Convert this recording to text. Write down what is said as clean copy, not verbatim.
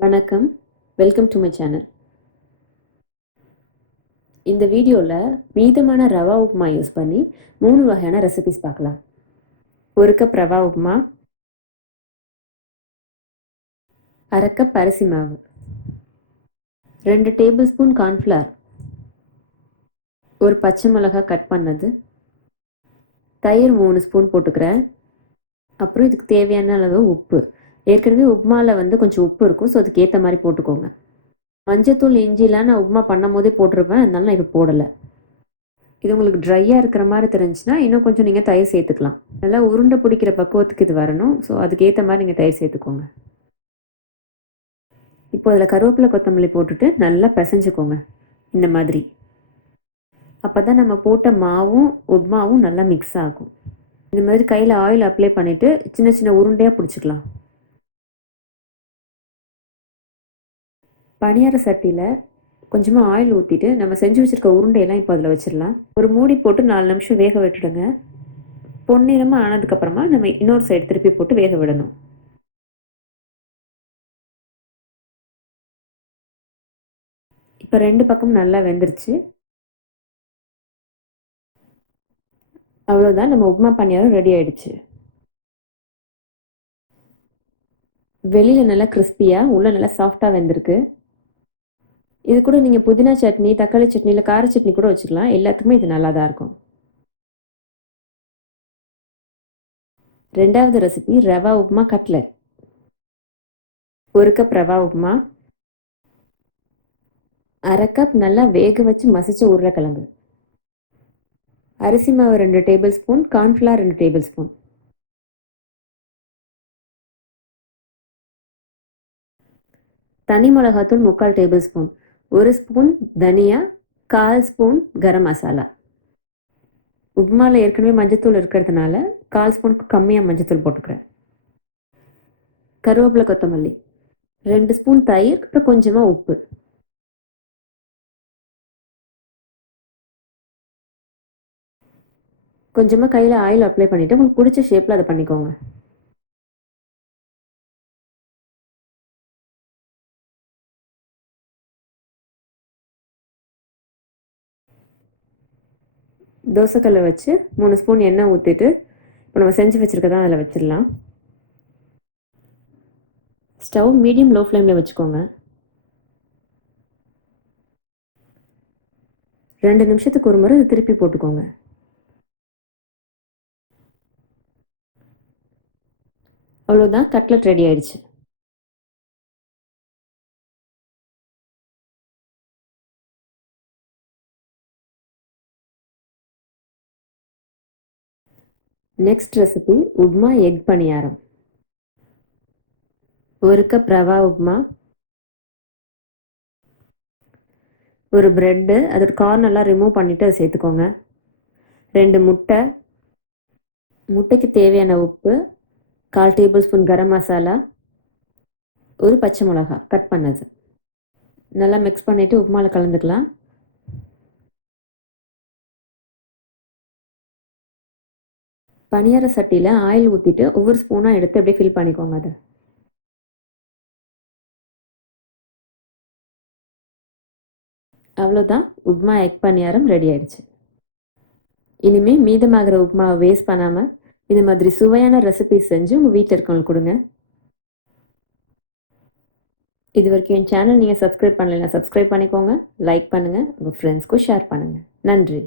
வணக்கம். Welcome to my channel. இந்த வீடியோல மீதமான ரவா உப்மா யூஸ் பண்ணி 3 வகையான ரெசிபீஸ் பார்க்கலாம். 1 கப் ரவா உப்மா, 1/2 கப் அரிசி மாவு, 2 டேபிள் ஸ்பூன் கார்ன்ஃப்ளவர், ஒரு பச்சை மிளகாய் கட் பண்ணது, தயிர் 3 ஸ்பூன் போட்டுக்கிறேன். அப்புறம் இதுக்கு தேவையான அளவு உப்பு. ஏற்கனவே உப்மால கொஞ்சம் உப்பு இருக்கும். ஸோ அதுக்கு ஏத்த மாரி போட்டுக்கோங்க. மஞ்சத்தூள், இஞ்சிலாம் நான் உப்மா பண்ணும்போதே போட்டிருப்பேன். அதனால நான் இப்ப போடல. இது உங்களுக்கு ட்ரையா இருக்கிற மாரி தெரிஞ்சுச்சுன்னா, இன்னும் கொஞ்சம் நீங்க தயிர் சேர்த்துக்கலாம். நல்லா உருண்டை பிடிக்கிற பக்குவத்துக்கு இது வரணும். ஸோ அதுக்கேத்த மாரி நீங்க தயிர் சேர்த்துக்கோங்க. இப்போ அதில கருவேப்பிலை, கொத்தமல்லி போட்டுட்டு நல்லா பெசஞ்சுக்கோங்க. இந்த மாதிரி. அப்பதான் நம்ம போட்ட மாவும், உப்மாவும் நல்லா மிக்ஸ் ஆகும். இந்த மாதிரி கையில ஆயில் அப்ளை பண்ணிட்டு, சின்ன சின்ன உருண்டையா புடிச்சுக்கலாம். பணியார சட்டியில கொஞ்சமா ஆயில் ஊத்திட்டு, நம்ம செஞ்சு வச்சிருக்க உருண்டையெல்லாம் இப்போ அதில வச்சிரலாம். ஒரு மூடி போட்டு 4 நிமிஷம் வேக விட்டுடுங்க. பொன்னிறமா ஆனதுக்கப்புறமா நம்ம இன்னொரு சைடு திருப்பி போட்டு வேக விடணும். இப்ப 2 பக்கமும் நல்லா வெந்துருச்சு. அவ்வளோதான், நம்ம உப்மா பணியாரம் ரெடி ஆயிடுச்சு. வெளியில நல்லா கிரிஸ்பியா, உள்ள நல்லா சாஃப்ட்டா வெந்திருக்கு. இது கூட நீங்க புதினா சட்னி, தக்காளி சட்னி, இல்ல கார சட்னி கூட வச்சுக்கலாம். எல்லாத்துக்குமே இது நல்லா தான் இருக்கும். 2வது recipe rava upma cutlet. 1 cup rava upma, 1/2 cup நல்லா வேக வச்சு மசிச்ச உருளைக்கிழங்கு, அரிசி மாவு 2 table spoon, cornflour 2 table spoon, தனி மிளகாத்தூள் 3/4 டேபிள் ஸ்பூன், 1 ஸ்பூன் தனியா, 1/4 ஸ்பூன் கரம் மசாலா. உப்மால ஏற்கனவே மஞ்சத்தூள் இருக்கிறதுனால 1/4 ஸ்பூனுக்கு கம்மியா மஞ்சத்தூள் போட்டுக்கிறேன். கருவேப்பிலை, கொத்தமல்லி, 2 ஸ்பூன் தயிர், அப்புறம் கொஞ்சமா உப்பு. கொஞ்சமா கையில ஆயில் அப்ளை பண்ணிட்டு, உங்களுக்கு புடிச்ச ஷேப்ல அத பண்ணிக்கோங்க. தோசைக்கல்ல வச்சு 3 ஸ்பூன் எண்ணெய் ஊத்திட்டு, இப்ப நம்ம செஞ்சு வச்சிருக்கத அதில வச்சிடலாம். ஸ்டவ் மீடியம் லோ ஃப்ளேம்ல வச்சுக்கோங்க. 2 நிமிஷத்துக்கு ஒரு முறை இத திருப்பி போட்டுக்கோங்க. அவ்வளோதான், கட்லெட் ரெடி ஆயிடுச்சு. நெக்ஸ்ட் ரெசிபி உப்மா எக் பணியாரம். 1 கப் ரவா உப்மா, ஒரு பிரெட்டு, அதோட கார்னெல்லாம் ரிமூவ் பண்ணிட்டு அத சேர்த்துக்கோங்க. 2 முட்டை, முட்டைக்கு தேவையான உப்பு, 1/4 டேபிள் ஸ்பூன் கரம் மசாலா, ஒரு பச்சை மிளகாய் கட் பண்ணது. நல்லா மிக்ஸ் பண்ணிட்டு உப்மால கலந்துக்கலாம். பணியார சட்டியில ஆயில் ஊத்திட்டு ஒவ்வொரு ஸ்பூனா எடுத்து அப்படியே ஃபில் பண்ணிக்கோங்க அத. அவ்வளோதான், உப்மா எக் பணியாரம் ரெடி ஆயிடுச்சு. இனிமே மீதமாகிற உப்மாவை வேஸ்ட் பண்ணாம, இந்த மாதிரி சுவையான ரெசிபி செஞ்சு உங்க வீட்ல இருக்கவங்களுக்கு குடுங்க. இதுவரைக்கும் என் சேனல் நீங்க சப்ஸ்கிரைப் பண்ணலைன்னா சப்ஸ்கிரைப் பண்ணிக்கோங்க. லைக் பண்ணுங்க. உங்க ஃப்ரெண்ட்ஸ்க்கும் ஷேர் பண்ணுங்க. நன்றி.